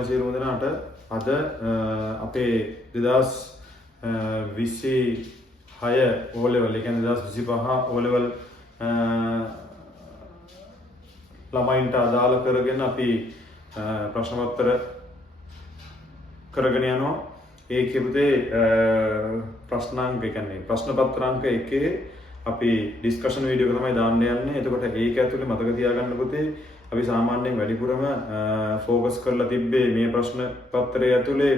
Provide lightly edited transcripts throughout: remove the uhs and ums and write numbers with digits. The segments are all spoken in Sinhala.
සුබපතනවායි සියලුම දෙනාට අද අපේ 2026 O level ඒ කියන්නේ 2025 O level ළමයින්ට අදාළ කරගෙන අපි ප්‍රශ්න පත්‍ර කරගෙන යනවා. ඒකේ පුතේ ප්‍රශ්නාංක කියන්නේ ප්‍රශ්න පත්‍රාංක 1 අපි ඩිස්කෂන් වීඩියෝ එක තමයි දාන්න යන්නේ. එතකොට ඒක ඇතුලේ මතක තියාගන්න පුතේ අපි සාමාන්‍යයෙන් වැඩිපුරම ફોකස් කරලා තිබ්බේ මේ ප්‍රශ්න පත්‍රය ඇතුලේ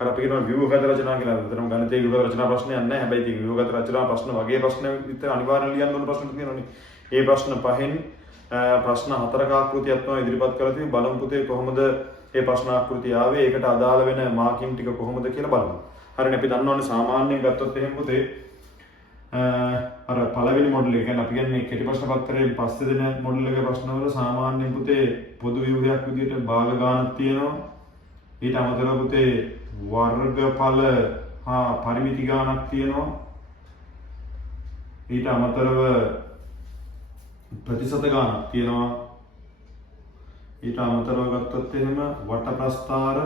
අර අපි කියනවා ව්‍යුහගත රචනා කියලා. අතරම ගණිතයේ ව්‍යුහගත රචනා ප්‍රශ්නයක් නැහැ. හැබැයි ඉතින් ව්‍යුහගත රචනා ප්‍රශ්න වගේ ප්‍රශ්න විතර අනිවාර්යයෙන් ලියන්න ඕන ප්‍රශ්න තියෙනවනේ. ඒ ප්‍රශ්න පහෙන් ප්‍රශ්න 4ක ආකෘතියක් තමයි ඉදිරිපත් කරලා තියෙන්නේ. බලමු පුතේ කොහොමද මේ ප්‍රශ්න ආකෘතිය ආවේ? ඒකට අදාළ වෙන මාකින් ටික කොහොමද කියලා බලමු. හරිනේ අපි දන්නවනේ සාමාන්‍යයෙන් ගත්තොත් එහෙම පුතේ අර පළවෙනි මොඩල් එක කියන්නේ අපි කියන්නේ කෙටි ප්‍රශ්න පත්‍රයේ පස්සේ දෙන මොඩල් එකේ ප්‍රශ්නවල සාමාන්‍යයෙන් පුතේ පොදු ව්‍යුහයක් විදිහට භාග ගානක් තියෙනවා. ඊට අමතරව පුතේ වර්ගඵල පරිමිති ගානක් තියෙනවා. ඊට අමතරව ප්‍රතිශත ගානක් තියෙනවා. ඊට අමතරව ගත්තොත් එහෙම වට ප්‍රස්ථාර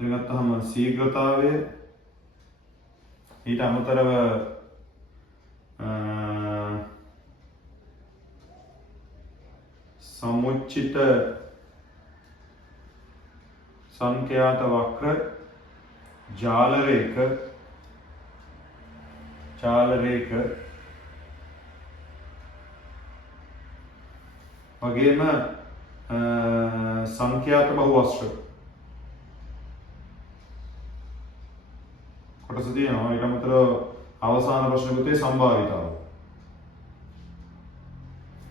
එනගත්තහම ශීඝ්‍රතාවය ඊට අමතරව සමුච්චිත සංඛ්‍යාත වක්‍ර ජාල රේඛ වගේම සංඛ්‍යාත බහුවස්ත්‍ර කොටස තියෙනවා. ඊට අමතරව අවසාන ප්‍රශ්න පුතේ සම්භාවිතාව.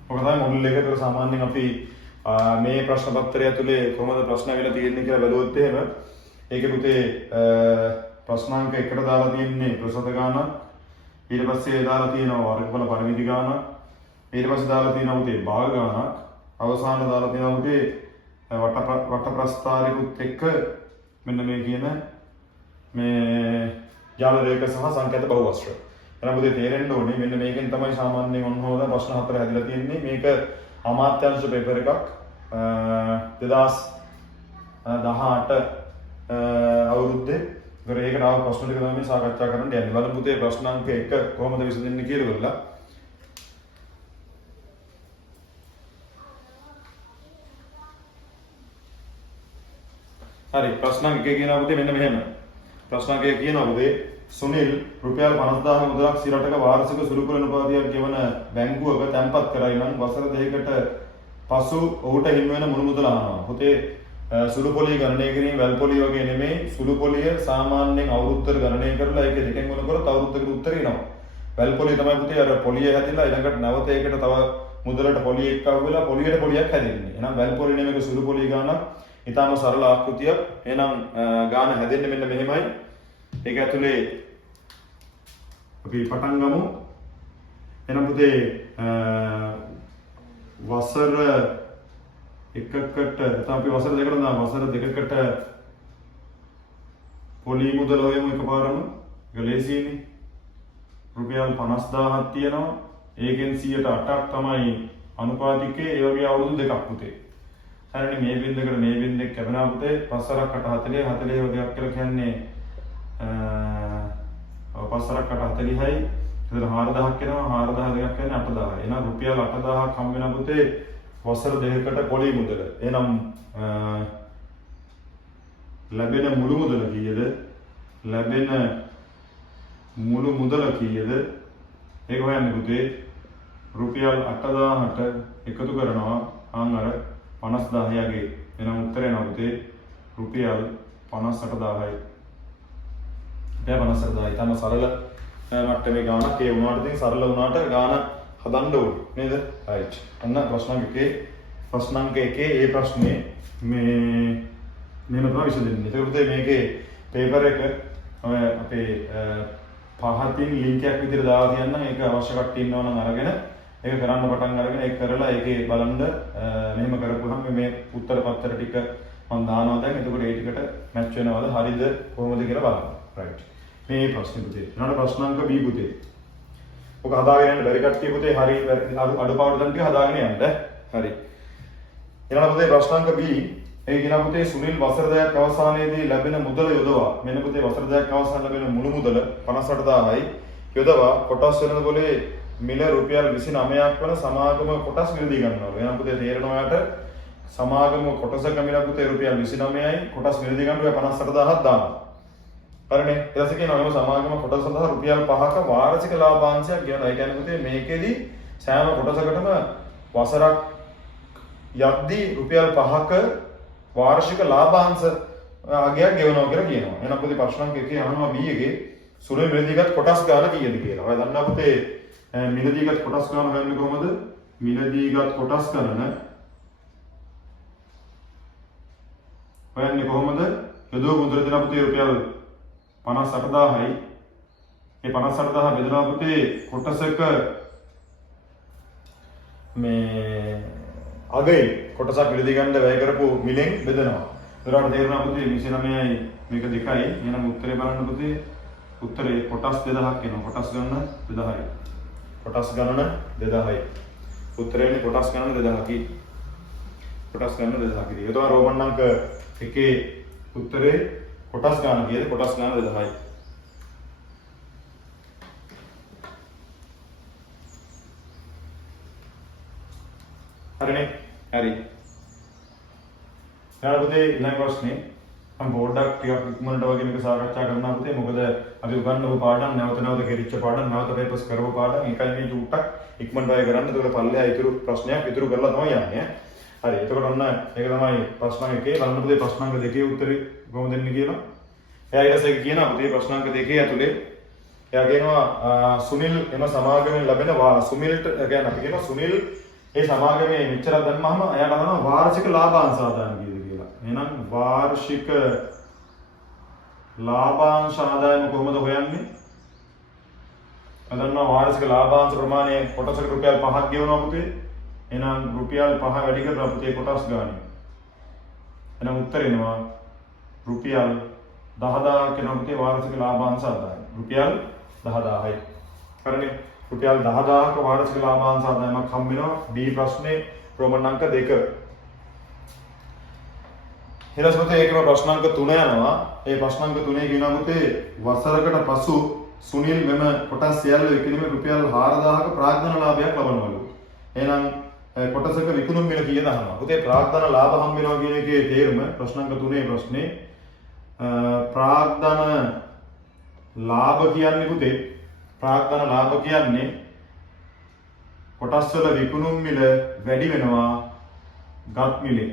ඔක තමයි මොඩල් එකේ සාමාන්‍යයෙන් අපි මේ ප්‍රශ්න පත්‍රය ඇතුලේ කොහොමද ප්‍රශ්න අහලා තියෙන්නේ කියලා බැලුවොත් එහෙම ඒකේ පුතේ ප්‍රශ්නාංක 1ට දාලා තියෙන්නේ ප්‍රසත ගානක්. ඊට පස්සේ දාලා තියෙනවා වර්ගඵල පරිමිති ගානක්. ඊට පස්සේ දාලා තියෙනවා පුතේ භාග ගානක්. අවසාන දාලා තියෙනවා පුතේ වට ප්‍රස්ථාරිකුත් එක්ක මෙන්න මේ කියන මේ ජාල රේඛ සහ සංඛ්‍යාත බහුවස්ත්‍ර. එහෙනම් පුතේ තේරෙන්න ඕනේ මෙන්න මේකෙන් තමයි සාමාන්‍යයෙන් ඔන්නෝද ප්‍රශ්න 4 හැදිලා තියෙන්නේ. මේක අමාත්‍යාංශ පේපර් එකක් 2018 අවුරුද්දේ. ඒකට ආව ප්‍රශ්න ටික තමයි සාකච්ඡා කරන්න යන්නේ. බලමු පුතේ ප්‍රශ්නාංක 1 කොහොමද විසඳෙන්නේ කියලා බලලා. හරි ප්‍රශ්නාංක 1 කියනවා පුතේ මෙන්න මෙහෙම. ප්‍රශ්නාංක 1 කියනවා පුතේ සුනිල් රුපියල් 50000 මුදලක් සිරටක වාර්ෂික සුළුපුර අනුපාතයක් ගෙවන බැංකුවක තැන්පත් කරයි නම් වසර 2කට පසු ඔහුට හිමි වෙන මුළු මුදල අහනවා. පුතේ සුළු පොලිය ගණනය කිරීම වැල් පොලිය වගේ නෙමෙයි. සුළු පොලිය සාමාන්‍යයෙන් අවුරුද්දකට ගණනය කරලා ඒක දෙකෙන් වෙනකොට අවුරුද්දකට උත්තරේ එනවා. වැල් පොලිය තමයි පුතේ අර පොලිය හැදිලා ඊළඟට නැවත ඒකට තව මුදලට පොලිය එක්ක ආවෙලා පොලියට පොලියක් හැදෙන්නේ. එහෙනම් වැල් පොලිය නෙමෙයි සුළු පොලිය ගානක්. ඊටාම සරල ආකෘතියක්. එහෙනම් ගාන හැදෙන්නේ මෙන්න මෙහෙමයි. ඒක ඇතුලේ අපි පටන් ගමු. එහෙනම් පුතේ වසර එකකට අපි වසර දෙකකට දාමු. වසර දෙකකට පොලි මුදල හොයමු එකපාරම. ඒක ලේසියිනේ. රුපියල් 50000ක් තියෙනවා. ඒකෙන් 108ක් තමයි අනුපාතිකේ. ඒ වගේ අවුරුදු දෙකක් පුතේ. හරිනේ මේ බින්දකට මේ බින්දෙක් කැපෙනවා පුතේ 5 8 40 40 වගේක් කියලා කියන්නේ 5 8 40යි. එතන 4000ක් එනවා 4000 දෙකක් කියන්නේ 8000. එහෙනම් රුපියල් 8000ක් හම් වෙන පුතේ වසර දෙකකට පොලි මුදල. එහෙනම් ලැබෙන මුළු මුදල කීයද? ලැබෙන මුළු මුදල කීයද? ඒක හොයන්නේ පුතේ රුපියල් 8000ට එකතු කරනවා අර 50000ගේ. එහෙනම් උත්තරේ එනවා පුතේ රුපියල් 58000යි. 58000යි. තම සරල මට්ටමේ ගානක්. ඒ වුණාට ඉතින් සරල වුණාට ගාන හදන්න ඕනේ නේද? රයිට්. අන්න ප්‍රශ්නාංක 1 ඒ ප්‍රශ්නේ මේ මෙන්න තමයි විසඳෙන්නේ. ඒක පුතේ මේකේ පේපර් එක අපේ පහතින් ලින්ක් එකක් විදිහට දාලා තියන්නම්. ඒක අවශ්‍ය කට්ටිය ඉන්නවා නම් අරගෙන ඒක කරන්න පටන් අරගෙන ඒක කරලා ඒකේ බලන්න මෙහෙම කරපුවහම මේ උත්තර පත්‍ර ටික මම දානවා දැන්. එතකොට ඒ ටිකට මැච් වෙනවද හරිද කොහොමද කියලා බලන්න. රයිට්. මේ ප්‍රශ්නේ පුතේ. ඊළඟ ප්‍රශ්නාංක B පුතේ. ඔක හදාගෙන යන්න බැරි කට්ටිය පුතේ හරි අඩුපාඩු දන් ටික හදාගෙන යන්න. හරි. ඊළඟ පුතේ ප්‍රශ්නාංක B ඒ කියන පුතේ සුනිල් වසර දෙකක් අවසානයේදී ලැබෙන මුදල යොදවා මෙන්න පුතේ වසර දෙකක් අවසාන ලැබෙන මුළු මුදල 58000යි යොදවා කොටස් වෙනද පොලේ මිල රුපියල් 29ක් වන සමාගම කොටස් විරදී ගන්නවලු. එහෙනම් පුතේ තේරෙනවා යට සමාගම කොටසක මිල පුතේ රුපියල් 29යි කොටස් විරදී ගන්න රුපියල් 58000ක් දානවා. හරිනේ. ඊට පස්සේ කියනවා මේ සමාගම කොටස සඳහා රුපියල් 5ක වාර්ෂික ලාභාංශයක් ගෙවනවා. ඒ කියන්නේ පුතේ මේකෙදි සෑම කොටසකටම වසරක් යද්දී රුපියල් 5ක වාර්ෂික ලාභාංශ අගයක් ගෙවනවා කියලා කියනවා. එහෙනම් පුතේ ප්‍රශ්නාංක 1 අහනවා B එකේ සුළු මිලදීගත් කොටස් ගාන කීයද කියලා. ඔය දන්නා පුතේ මිලදීගත් කොටස් ගාන හොයන්නේ කොහොමද? මිලදීගත් කොටස් ගණන හොයන්නේ කොහොමද? යොදව මුද්‍ර දෙන පුතේ රුපියල් 58000යි. මේ 58000 බෙදනවා පුතේ කොටසක මේ අගේ කොටසක් මිලදී ගන්න වැය කරපු මිලෙන් බෙදනවා. ඒකට තේරුණා පුතේ 29යි මේක 2යි. එහෙනම් උත්තරේ බලන්න පුතේ. උත්තරේ කොටස් 2000ක් එනවා. කොටස් ගණන 2000යි. කොටස් ගණන 2000යි. උත්තරේනේ කොටස් ගණන 2000කි. කොටස් ගණන 2000කි. ඒක තමයි රෝමන් අංක එකේ උත්තරේ කොටස් ගණන කීයද? කොටස් ගණන 2000යි. හරිනේ? හරි. ඊළඟ පුතේ ඊළඟ ප්‍රශ්නේ මම පොඩ්ඩක් ටිකක් ඉක්මනට වගේ මේක සාකච්ඡා කරනවා පුතේ. මොකද අපි උගන්වපු පාඩම් නැවත නැවත කෙරිච්ච පාඩම් නැවත පේපර්ස් කරපු පාඩම් ඒකයි මේ චුට්ටක් ඉක්මනට වගේ කරන්න. ඒකට පල්ලෙහා ඉතුරු ප්‍රශ්නයක් ඉතුරු කරලා තමයි යන්නේ. හරි. එතකොට ඔන්න මේක තමයි ප්‍රශ්න එකේ. බලන්න පුතේ ප්‍රශ්නාංක දෙකේ උත්තරේ කොහොමද දෙන්නේ කියලා. එයා ඊට පස්සේ කියනවා පුතේ ප්‍රශ්නාංක දෙකේ ඇතුලේ එයා කියනවා සුනිල් එම සමාගමෙන් ලැබෙන සුනිල්ට කියන්නේ අපි කියනවා සුනිල් ඒ සමාගමේ මෙච්චරක් දැම්මම එයාට අහනවා වාර්ෂික ලාභාංශ ආදායම කීයද කියලා. එහෙනම් වාර්ෂික ලාභාංශ ආදායම කොහොමද හොයන්නේ? අදන්නා වාර්ෂික ලාභාංශ ප්‍රමාණය කොටසකට රුපියල් 5ක් ගෙවනවා පුතේ. එහෙනම් රුපියල් 5 වැඩි කරලා පුතේ කොටස් ගන්න. එහෙනම් උත්තර එනවා රුපියල් 10000 කියන පුතේ වාර්ෂික ලාභාංශ ආදායම. රුපියල් 10000යි. හරිනේ. රුපියල් 10000ක වාර්ෂික ලාභාංශ ආදායමක් හම්බ වෙනවා B ප්‍රශ්නේ රෝමන් අංක 2. ඊළඟ පුතේ ඒකම ප්‍රශ්නාංක 3 යනවා. ඒ ප්‍රශ්නාංක 3 කියනවා පුතේ වසරකට පසු සුනිල් මෙම කොටස් සියල්ල විකිණීමේ රුපියල් 4000ක ප්‍රාග්ධන ලාභයක් ලබනවලු. එහෙනම් කොටසක විකුණුම් මිල කීයද අහනවා. පුතේ ප්‍රාග්ධන ලාභ හම්බ වෙනවා කියන එකේ තේරුම ප්‍රශ්නාංක 3 ප්‍රශ්නේ ප්‍රාග්ධන ලාභ කියන්නේ පුතේ ප්‍රාග්ධන ලාභ කියන්නේ කොටස් වල විකුණුම් මිල වැඩි වෙනවා ගත් මිලේ.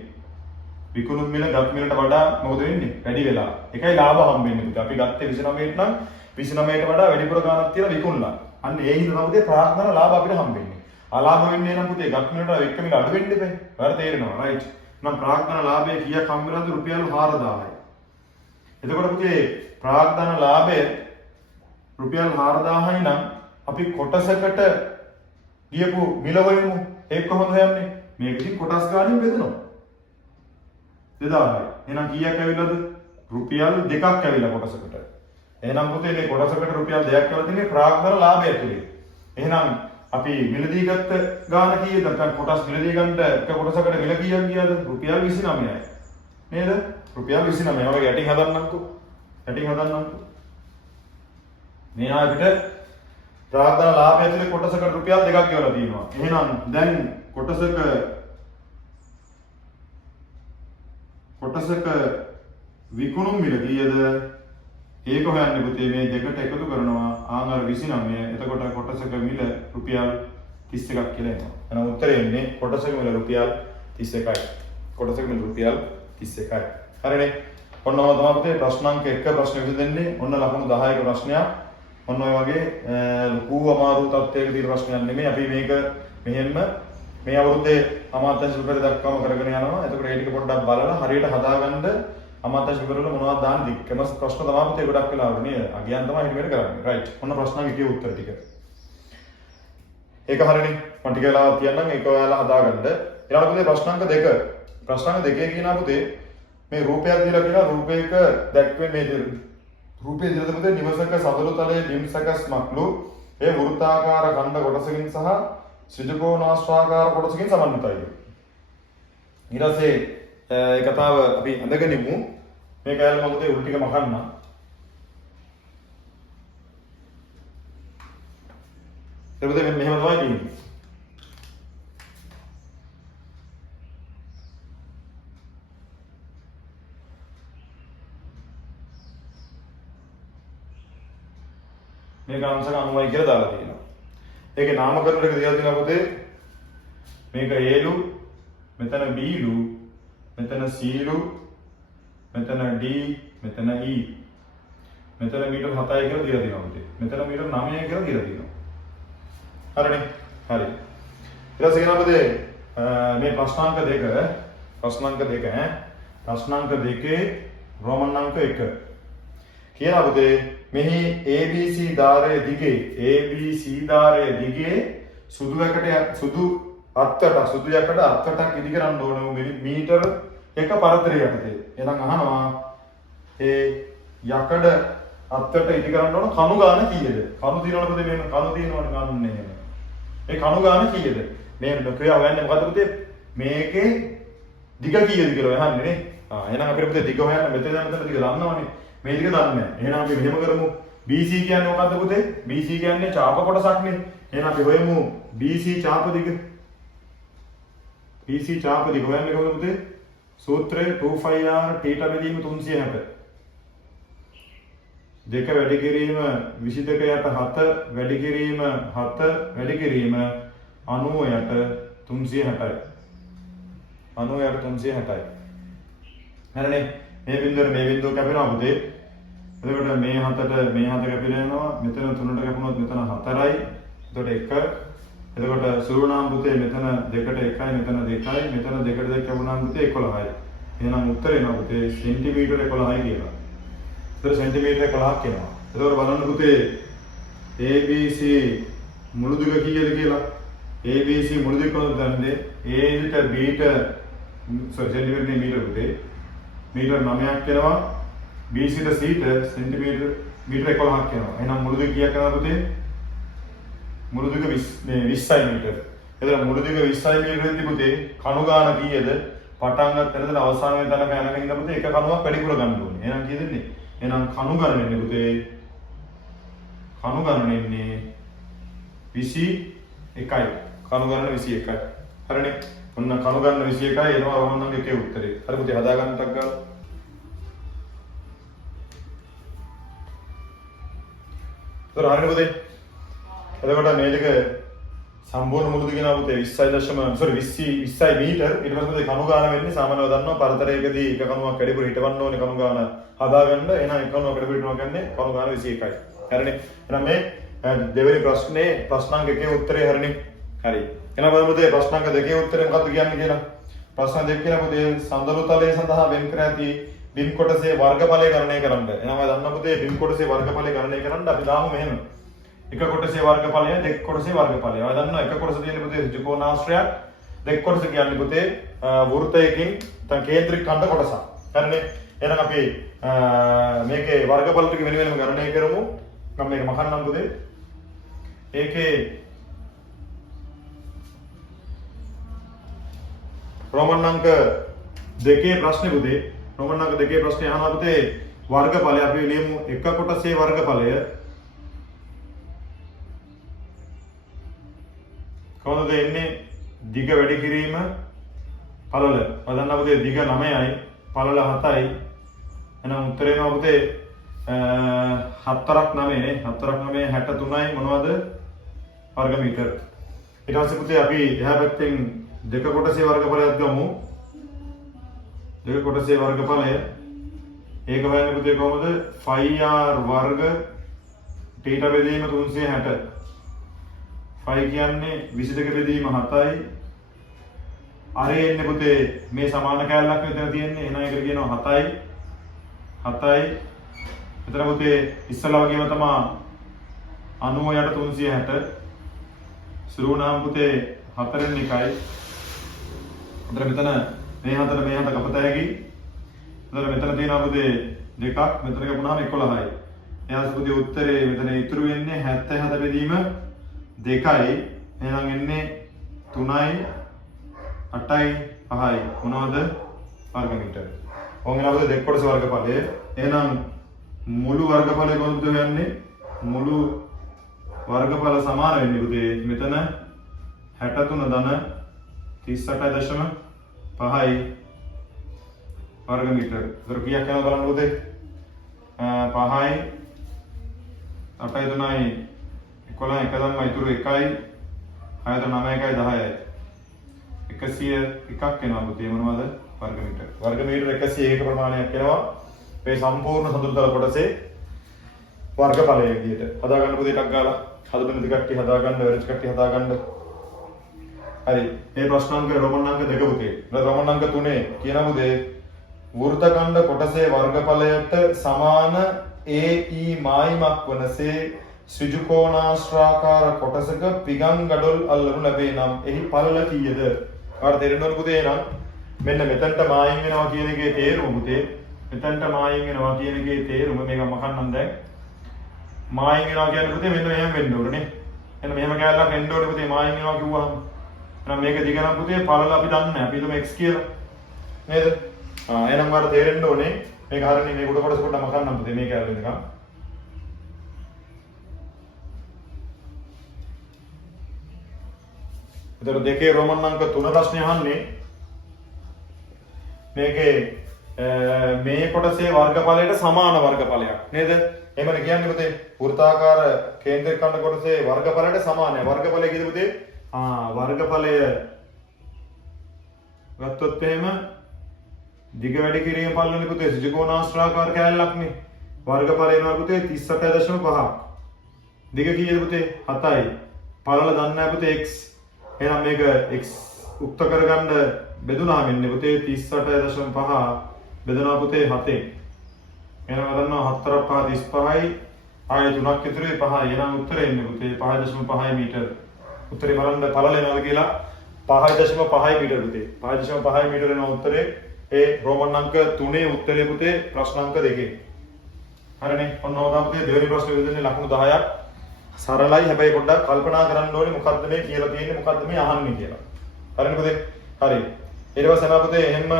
විකුණුම් මිල ගත් මිලට වඩා මොකද වෙන්නේ? වැඩි වෙලා. ඒකයි ලාභ හම්බ වෙන්නේ පුතේ. අපි ගත්තේ 29ට නම් 29ට වඩා වැඩිපුර ගාණක් තියලා විකුණලා. අන්න ඒ හින්දා තමයි ප්‍රාග්ධන ලාභ අපිට හම්බ වෙන්නේ. අලාභ වෙන්නේ නම් පුතේ ගත් මිලට එක්ක මිල අඩු වෙන්න බෑ. ඔයාලට තේරෙනවා රයිට්. නම් ප්‍රාග්ධන ලාභය කීයක් හම්බ වෙනවද? රුපියල් 4000යි. එතකොට පුතේ ප්‍රාග්ධන ලාභය රුපියල් 4000යි නම් අපි කොටසකට ගියපු මිල හොයමු. ඒක කොහොමද හොයන්නේ? මේකකින් කොටස් ගානින් බෙදනවා. 2000යි. එහෙනම් කීයක් ඇවිල්ලාද? රුපියල් 2ක් ඇවිල්ලා කොටසකට. එහෙනම් පුතේ මේ කොටසකට රුපියල් 2ක් ඇවිල්ලා තියෙන්නේ ප්‍රාග්ධන ලාභය ඇතුලේ. එහෙනම් අපි මිලදී ගත්ත ගාන කීයද? නැත්නම් කොටස් මිලදී ගන්න එක කොටසකට මිල කීයක් ගියාද? රුපියල් 29යි. නේද? රුපියල් 29යි. ඔයාලා යටින් හදන්නම්කෝ. යටින් හදන්නම්කෝ. මේ ආයකට ප්‍රාග්ධන ලාභය ඇතුලේ කොටසකට රුපියල් 2ක් ගෙවලා තියෙනවා. එහෙනම් දැන් කොටසක විකුණුම් මිල කීයද? ඒක හොයන්නේ පුතේ මේ දෙකට එකතු කරනවා ආන් අර 29. එතකොට කොටසක මිල රුපියල් 31ක් කියලා එනවා. එහෙනම් උත්තරේ එන්නේ කොටසක මිල රුපියල් 31යි. කොටසක මිල රුපියල් 31යි. හරිනේ. ඔන්නම තමයි පුතේ ප්‍රශ්නාංක 1 ප්‍රශ්න විසඳෙන්නේ. ඔන්න ලකුණු 10ක ප්‍රශ්නයක්. ඔන්න ඔය වගේ ලකු අමාරු තත්ත්වයක තියෙන ප්‍රශ්නයක් නෙමෙයි. අපි මේක මෙහෙම මේ අවුරුද්දේ අමාත්‍ය ශිල්පෙට දක්වාම කරගෙන යනවා. එතකොට ඒ ටික පොඩ්ඩක් බලලා හරියට හදාගන්න අමාත්‍ය ශිල්පෙවල මොනවද දාන්නේ දික්කම ප්‍රශ්න තමයි පුතේ ගොඩක් වෙලාවට නේද? අගයන් තමයි හිමිට කරන්නේ. රයිට්. ඔන්න ප්‍රශ්නාංක 1 උත්තර ටික. ඒක හරිනේ. මම ටික වෙලාවක් තියන්නම් ඒක ඔයාලා හදාගන්න. ඊළඟ පුතේ ප්‍රශ්නාංක 2. ප්‍රශ්නාංක 2 කියනවා පුතේ මේ රූපයක් දීලා කියලා රූපයක දැක්වෙන්නේ මේ රූපයේ දිලද පුතේ නිවසක සදළු තලයේ බිම් සැකස්මක්ලු ඒ වෘත්තාකාර ඛණ්ඩ කොටසකින් සහ ශ්‍රිජකෝණාශ්‍රාකාර කොටසකින් සමන්විතයි. ඊට පස්සේ ඒ කතාව අපි අඳගෙන ඉමු. මේ කෑල්ල මම උදේ උල් ටික මකන්න. එතකොට මෙහෙම තමයි තියෙන්නේ. මේක අංශක 90යි කියලා දාලා තියෙනවා. ඒකේ නාමකරණ ටික දීලා තියෙනවා පුතේ. මේක A ලු, මෙතන B ලු, මෙතන C ලු, මෙතන D, මෙතන E. මෙතන මීටර් 7යි කියලා දීලා තියෙනවා පුතේ. මෙතන මීටර් 9යි කියලා දීලා තියෙනවා. හරිනේ? හරි. ඊට පස්සේ කියනවා පුතේ මේ ප්‍රශ්නාංක දෙකේ රෝමන් අංක 1. කියනවා පුතේ මෙහි ABC ධාරයේ දිගේ සුදු යකට අත්තටක් ඉදි කරන්න ඕන මීටර 1 පරතරය යටතේ. එහෙනම් අහනවා ඒ යකඩ අත්තට ඉදි කරන්න ඕන කණු ගාන කීයද? කණු දිනවල පුතේ මේ කණු දිනවනේ ගන්නන්නේ. ඒ කණු ගාන කීයද? මේ ක්‍රියාව හොයන්නේ මොකද පුතේ? මේකේ දිග කීයද කියලා අහන්නේ නේ. එහෙනම් අපිට පුතේ දිග හොයන්න මෙතන දිග දන්නවනේ. මේ දිග දන්නේ නැහැ. එහෙනම් අපි මෙහෙම කරමු. BC කියන්නේ මොකද්ද පුතේ? BC කියන්නේ චාප කොටසක්නේ. එහෙනම් අපි හොයමු BC චාප දිග. BC චාප දිග හොයන්නේ කොහොමද පුතේ? සූත්‍රය 2πr θ බෙදීම 360. 2 වැඩි කිරීම 22 යට 7 වැඩි කිරීම 7 වැඩි කිරීම 90 යට 360යි. 90 යට 360යි. හරිනේ. මේ බිඳුව කැපෙනවා පුතේ. එතකොට මේ 7ට මේ 7 කැපිලා යනවා. මෙතන 3ට කැපුණොත් මෙතන 4යි. එතකොට 1. එතකොට සුළුනාම පුතේ මෙතන 2ට 1යි මෙතන 2යි. මෙතන 2ට 2 කැපුණාම පුතේ 11යි. එහෙනම් උත්තරේ එනවා පුතේ සෙන්ටිමීටර 11යි කියලා. එතකොට සෙන්ටිමීටර 11ක් එනවා. එතකොට බලන්න පුතේ ABC මුළු දුක කීයද කියලා. ABC මුළු දුක කොහොමද දන්නේ? A ට B ට සෙන්ටිමීටර මීටර පුතේ. මීටර 9ක් එනවා. BC ට C ට සෙන්ටිමීටර මීටර 11ක් එනවා. එහෙනම් මුළු දුක කීයක් කරනවද පුතේ? මුළු දුක 20යි මීටර. එතන මුළු දුක 20යි මීටර වෙද්දි පුතේ කණු ගාන කීයද? පටන් ගන්න තැනදලා අවසාන වෙන තැනක යනකම් ඉඳන් පුතේ එක කණුවක් වැඩිපුර ගන්න ඕනේ. එහෙනම් කීයද ඉන්නේ? එහෙනම් කණු ගණන එන්නේ පුතේ. කණු ගණන එන්නේ 21යි. කණු ගණන 21යි. හරිනේ. ඔන්න කණු ගණන 21යි එනවා රෝහණන්ගේ එකේ උත්තරේ. හරි පුතේ හදා ගන්න ටක් ගාලා. හරිනේ පුතේ. එතකොට මේ දෙක සම්පූර්ණ මුළු දිග නා පුතේ 20යි මීටර. ඊට පස්සේ කණු ගාන වෙන්නේ සාමාන්‍යව දන්නවා පරතරයකදී එක කණුවක් වැඩිපුර හිටවන්න ඕනේ කණු ගාන හදාගන්න. එහෙනම් එක කණුවක් වැඩිපුර හිටවනවා කියන්නේ කණු ගාන 21යි. හරිනේ. එහෙනම් මේ දෙවෙනි ප්‍රශ්නේ ප්‍රශ්නාංක 1 උත්තරේ හරිනේ. හරි. එහෙනම් බලමු පුතේ ප්‍රශ්නාංක 2 උත්තරේ මොකක්ද කියන්නේ කියලා. ප්‍රශ්න 2 කියන පුතේ සඳරු තලය සඳහා වෙන් කර ඇති බිම් කොටසේ වර්ගඵලය ගණනය කරන්න. එහෙනම් ඔය දන්න පුතේ බිම් කොටසේ වර්ගඵලය ගණනය කරන්න අපි දාමු මෙහෙම. එක කොටසේ වර්ගඵලය දෙක කොටසේ වර්ගඵලය. ඔය දන්නවා එක කොටස තියෙන පුතේ ත්‍රිකෝණාශ්‍රයක්. දෙක කොටස කියන්නේ පුතේ වෘත්තයකින් තන කේන්ද්‍රික ඛණ්ඩ කොටසක්. හරිනේ. එහෙනම් අපි මේකේ වර්ගඵල ටික වෙන වෙනම ගණනය කරමු. මම මේක මකන්නම් පුතේ. ඒකේ රෝමන් අංක 2 ප්‍රශ්නේ පුතේ. රෝමන් අංක 2 ප්‍රශ්නේ අහනවා පුතේ වර්ගඵලය අපි ලියමු එක කොටසේ වර්ගඵලය කොහොමද එන්නේ? දිග වැඩි කිරීම පළල. වදන්න පුතේ දිග 9යි පළල 7යි. එහෙනම් උත්තරේ එනවා පුතේ 4ක් 9 නේ. 4ක් 9 63යි මොනවද? වර්ග මීටර. ඊට පස්සේ පුතේ අපි එහා පැත්තෙන් දෙක කොටසේ වර්ගඵලයක් ගමු. දෙක කොටසේ වර්ගඵලය ඒක හොයන්නේ පුතේ කොහොමද? 5r වර්ග θ බෙදීම 360. 5 කියන්නේ 22 බෙදීම 7යි. අරේ එන්නේ පුතේ මේ සමාන කැලලක් විතර තියෙන්නේ. එහෙනම් ඒකට කියනවා 7යි. 7යි. එතන පුතේ ඉස්සලා වගේම තමයි 90 යට 360. සුරුනාම පුතේ 4න් 1යි. එතන මෙතන මේ 4 මේ 4 කපත හැකි. එතන මෙතන තියෙනවා පුතේ 2ක්. මෙතන කපුණාම 11යි. එයාස් පුතේ උත්තරේ මෙතන ඉතුරු වෙන්නේ 77 බෙදීම 2යි. එහෙනම් එන්නේ 3යි 8යි 5යි මොනවද වර්ග මීටර. ඕගෙන අපිට දෙක කොටස වර්ගඵලය. එහෙනම් මුළු වර්ගඵලය කොහොමද හොයන්නේ? මුළු වර්ගඵල සමාන වෙන්නේ පුතේ මෙතන 63 ධන 38.5යි වර්ග මීටර. ඒතර කීයක් යනවද බලන්න පුතේ? 5යි 8යි 3යි 11 එක තමයි ඉතුරු 1යි 6යි 9යි 10යි 101ක් එනවා පුතේ මොනවද වර්ග මීටර. වර්ග මීටර 101ක ප්‍රමාණයක් එනවා මේ සම්පූර්ණ සතුරුතල කොටසේ වර්ගඵලය විදියට. හදා ගන්න පුතේ ටක් ගාලා හදපෙන දෙකක් හදා ගන්න වෙරච් කට්ටිය හදා ගන්න. හරි. මේ ප්‍රශ්නාංක රෝමන් අංක 2 පුතේ. රෝමන් අංක 3 කියන පුතේ වෘත්තඛණ්ඩ කොටසේ වර්ගඵලයට සමාන AE මායිමක් වනසේ ශ්‍රිජුකෝණාශ්‍රාකාර කොටසක පිගන් ගඩොල් අල්ලනු ලැබේ නම් එහි පළල කීයද? ඔයාලට තේරෙන්න ඕන පුතේ නම් මෙන්න මෙතනට මායිම් වෙනවා කියන එකේ තේරුම පුතේ. මෙතනට මායිම් වෙනවා කියන එකේ තේරුම මේක මකන්නම් දැන්. මායිම් වෙනවා කියන්නේ පුතේ මෙන්න මෙහෙම වෙන්න ඕනේ. එන්න මෙහෙම කැලලක් වෙන්න ඕනේ පුතේ මායිම් වෙනවා කිව්වහම. එහෙනම් මේක දිග නම් පුතේ පළල අපි දන්නේ නැහැ. අපි හිතමු x කියලා. නේද? එහෙනම් ඔයාලට තේරෙන්න ඕනේ මේක හරියනේ මේ උඩ කොටස පොඩ්ඩක් මකන්නම් පුතේ මේ කැලල නිකන්. එතකොට දෙකේ රෝමන් අංක 3 ප්‍රශ්නේ අහන්නේ මේකේ මේ කොටසේ වර්ගඵලයට සමාන වර්ගඵලයක් නේද? එහෙමද කියන්නේ පුතේ? වෘත්තාකාර කේන්ද්‍රික ඛණ්ඩ කොටසේ වර්ගඵලයට සමානයි. වර්ගඵලය කීයද පුතේ? වර්ගඵලය ගත්තොත් එහෙම දිග වැඩි කිරීම පළවෙනි පුතේ ත්‍රිකෝණාශ්‍රාකාර කෑල්ලක්නේ. වර්ගඵලය වෙනවා පුතේ 38.5ක්. දිග කීයද පුතේ? 7යි. පළල දන්නේ නැහැ පුතේ x. එහෙනම් මේක x උක්ත කරගන්න බෙදුනාම ඉන්නේ පුතේ 38.5 බෙදුනා පුතේ 7ෙන්. එහෙනම් ගන්නවා 4 5 35යි ආයෙ 3ක් ඉතුරුයි 5යි. එහෙනම් උත්තරේ ඉන්නේ පුතේ 5.5 මීටර. උත්තරේ බලන්න පළල එනවාද කියලා 5.5 මීටර පුතේ. 5.5 මීටර එනවා උත්තරේ. ඒ රෝමන් අංක 3 උත්තරේ පුතේ ප්‍රශ්න අංක 2. හරිනේ. ඔන්න ඔතන පුතේ දෙවෙනි ප්‍රශ්නේ විදිහේ ලකුණු 10ක්. සරලයි හැබැයි පොඩ්ඩක් කල්පනා කරන්න ඕනේ මොකද්ද මේ කියලා තියෙන්නේ මොකද්ද මේ අහන්නේ කියලා. හරිනේ පුතේ? හරි. ඊට පස්සේ යනවා පුතේ එහෙම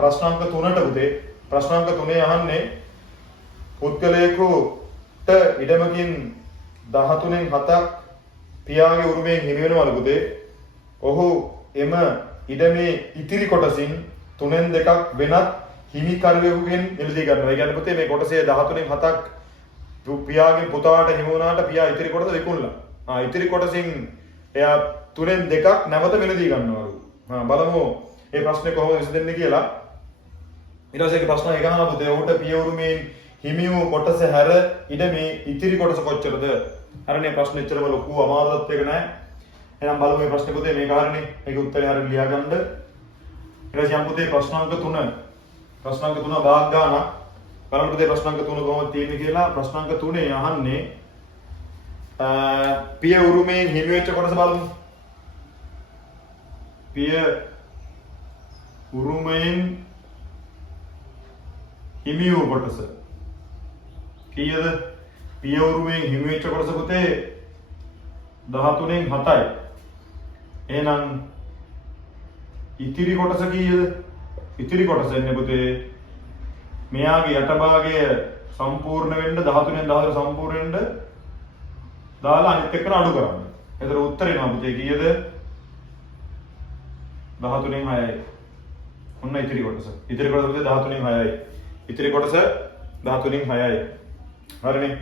ප්‍රශ්නාංක 3ට පුතේ. ප්‍රශ්නාංක 3 අහන්නේ පුද්ගලයෙකුට ඉඩමකින් 13න් 7ක් පියාගේ උරුමයෙන් හිමි වෙනවලු පුතේ. ඔහු එම ඉඩමේ ඉතිරි කොටසින් 3න් 2ක් වෙනත් හිමිකරුවෙකුගෙන් එළදී ගන්නවා. ඒ කියන්නේ පුතේ මේ කොටසේ 13න් 7ක් පියාගේ පුතාට හිමි වුණාට පියා ඉතිරි කොටස විකුණලා. ඉතිරි කොටසින් එයා 3න් 2ක් නැවත මෙලදී ගන්නවලු. බලමු මේ ප්‍රශ්නේ කොහොමද විසඳෙන්නේ කියලා. ඊට පස්සේ ප්‍රශ්න එක අහනවා පුතේ ඔහුට පිය උරුමයෙන් හිමි වූ කොටස හැර ඉඩමේ ඉතිරි කොටස කොච්චරද? හරිනේ ප්‍රශ්න එච්චරම ලොකු අමාරුවක් එක නෑ. එහෙනම් බලමු මේ ප්‍රශ්නේ පුතේ මේක හරිනේ. මේක උත්තරේ හරියට ලියා ගන්න. ඊට පස්සේ යම් පුතේ ප්‍රශ්නාංක 3. ප්‍රශ්නාංක 3 භාග ගානක් බලන්න පුතේ ප්‍රශ්නාංක 3 කොහොමද තියෙන්නේ කියලා. ප්‍රශ්නාංක 3 අහන්නේ පිය උරුමයෙන් හිමි වෙච්ච කොටස බලමු. පිය උරුමයෙන් හිමි වූ කොටස කීයද? පිය උරුමයෙන් හිමි වෙච්ච කොටස පුතේ 13න් 7යි. එහෙනම් ඉතිරි කොටස කීයද? ඉතිරි කොටස එන්නේ පුතේ මෙයාගේ යට භාගය සම්පූර්ණ වෙන්න 13න් 14 සම්පූර්ණ වෙන්න දාලා අනිත් එක්කන අඩු කරන්න. එතන උත්තරේ එනවා පුතේ කීයද? 13න් 6යි. ඔන්න ඉතිරි කොටස. ඉතිරි කොටස පුතේ 13න් 6යි. ඉතිරි කොටස 13න් 6යි. හරිනේ.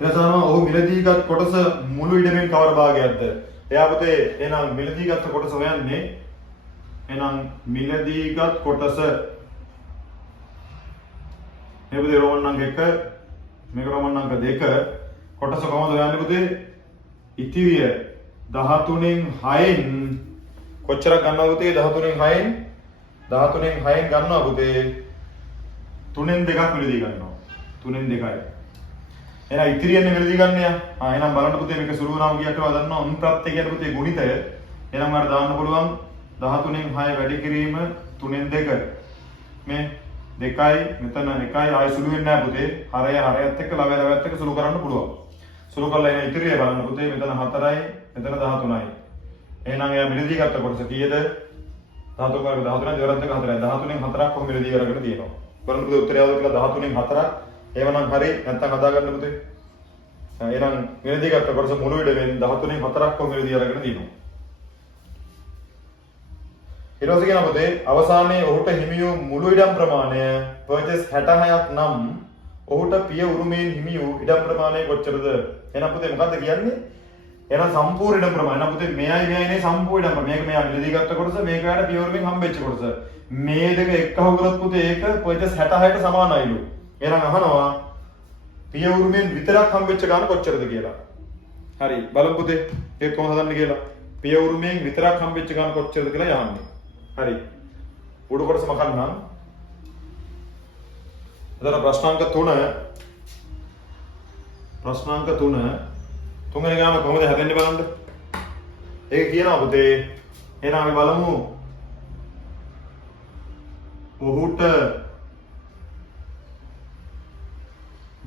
එතන ඔහු මිලදීගත් කොටස මුළු ඉඩමෙන් කවර භාගයක්ද? එයා පුතේ එහෙනම් මිලදීගත් කොටස හොයන්නේ. එහෙනම් මිලදීගත් කොටස මේ පුතේ රෝමන් අංක 1 මේක රෝමන් අංක 2 කොටස කොහොමද හොයන්නේ පුතේ? ඉතිරිය 13න් 6න් කොච්චරක් ගන්නවද පුතේ? 13න් 6න් 13න් 6න් ගන්නවා පුතේ 3න් 2ක් මිලදී ගන්නවා. 3න් 2යි. එහෙනම් ඉතිරියන්නේ මිලදී ගන්න යා. එහෙනම් බලන්න පුතේ මේක සුළු වුණාම කීයක් වෙනවද දන්නවා? උන් ප්‍රත්‍ය කියන්නේ පුතේ ගුණිතය. එහෙනම් මට දාන්න පුළුවන් 13න් 6 වැඩි කිරීම 3න් 2. මේ 2යි මෙතන 1යි ආයෙ සුළු වෙන්නේ නැහැ පුතේ. හරයත් එක්ක ලවයත් එක්ක සුළු කරන්න පුළුවන්. සුළු කරලා එන ඉතිරිය බලන්න පුතේ මෙතන 4යි මෙතන 13යි. එහෙනම් එයා මිලදී ගත්ත කොටස කීයද? 13 වර්ග 13 දෙවරක් දෙක 4යි 13න් 4ක් කොහොම මිලදී කරගෙන තියෙනවා. බලන්න පුතේ උත්තරය આવද කියලා 13න් 4ක්. එහෙමනම් හරි නැත්නම් හදාගන්න පුතේ. එහෙනම් මිලදී ගත්ත කොටස මුළු ඉඩමෙන් 13න් 4ක් කොහොම මිලදී අරගෙන තියෙනවා. ඊට පස්සේ කියනවා පුතේ අවසානයේ ඔහුට හිමි වූ මුළු ඉඩම් ප්‍රමාණය පර්චේස් 66ක් නම් ඔහුට පිය උරුමයෙන් හිමි වූ ඉඩම් ප්‍රමාණය කොච්චරද? එහෙනම් පුතේ මොකද්ද කියන්නේ? එහෙනම් සම්පූර්ණ ඉඩම් ප්‍රමාණය. එහෙනම් පුතේ මෙයයිනේ සම්පූර්ණ ඉඩම් ප්‍රමාණය. මේක මෙයා මිලදී ගත්ත කොටස මේක යාට පිය උරුමයෙන් හම්බෙච්ච කොටස. මේ දෙක එක්කහු කරොත් පුතේ ඒක පර්චේස් 66ට සමානයිලු. එහෙනම් අහනවා පිය උරුමයෙන් විතරක් හම්බෙච්ච ගාන කොච්චරද කියලා. හරි බලමු පුතේ ඒක කොහොමද හදන්නේ කියලා. පිය උරුමයෙන් විතරක් හම්බෙච්ච ගාන කොච්චරද කියලා යහන්නේ. හරි උඩු කොටස මකන්නම්. එතන ප්‍රශ්නාංක 3 තුන්වෙනි ගාන කොහොමද හැදෙන්නේ බලන්න. ඒක කියනවා පුතේ. එහෙනම් අපි බලමු ඔහුට